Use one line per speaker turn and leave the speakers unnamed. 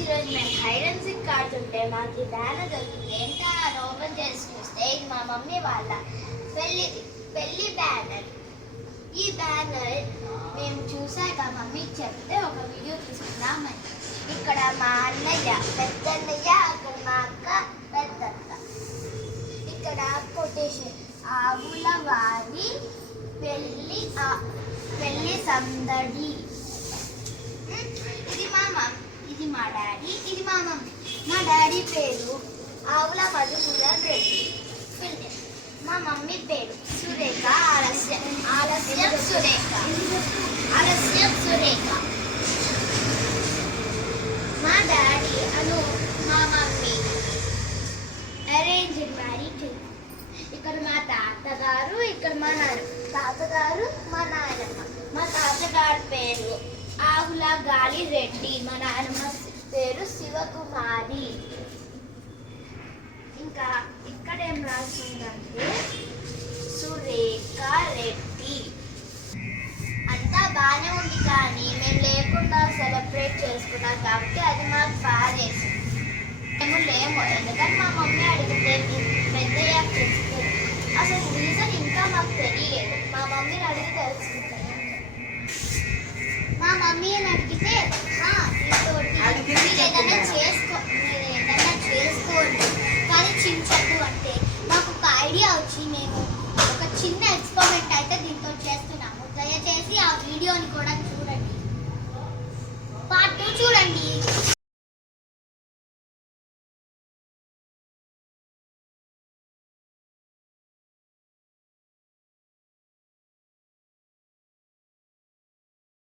ఈరోజు మేము hide and sick ఆడుతుంటే మాకు బ్యానర్ దొరికింది ఎంత ఓపెన్ చేసి చూస్తే ఇది మా మమ్మీ వాళ్ళ పెళ్ళిది పెళ్ళి బ్యానర్. ఈ బ్యానర్ మేము చూసాక మమ్మీకి చెప్తే ఒక వీడియో తీసుకున్నామని ఇక్కడ మా అన్నయ్య పెద్దన్నయ్య అక్కడ మా అక్క పెద్దక్క ఇక్కడ కొటేషన్ ఆవుల వారి పెళ్ళి పెళ్ళి సందడి ఉమ్, ఇది మా మమ్ ఇది మా డాడీ ఇది మా మమ్మీ. మా డాడీ పేరు ఆవుల మధుసూదన్ రెడ్డి. మా మమ్మీ పేరు సురేఖ ఆలస్యం ఆలస్యం సురేఖ. ఆలస్యం సురేఖ. మా డాడీ అను మా మమ్మీ. అరేంజ్ మ్యారేజ్ ఇక్కడ మా తాతగారు ఇక్కడ మా నాన్న. తాతగారు మా నాయనమ్మ. మా తాతగారి పేరు ఆవుల గాలి రెడ్డి మా నాన్నమ్మ పేరు శివకుమారి. ఇంకా ఇక్కడ ఏం రాసిందంటే సురేఖ రెడ్డి. అంతా బాగానే ఉంది కానీ మేము లేకుండా సెలబ్రేట్ చేసుకున్నాం కాబట్టి అది మాకు బాధేసింది మేము లేము. ఎందుకంటే మా మమ్మీ అడిగితే పెద్దయ్యాక తెలుస్తుంది అసలు రీజన్ ఇంకా మాకు తెలియలేదు. మా మమ్మీని అడిగి తెలుసుకుంటాను. మా మమ్మీ వీడియోని కూడా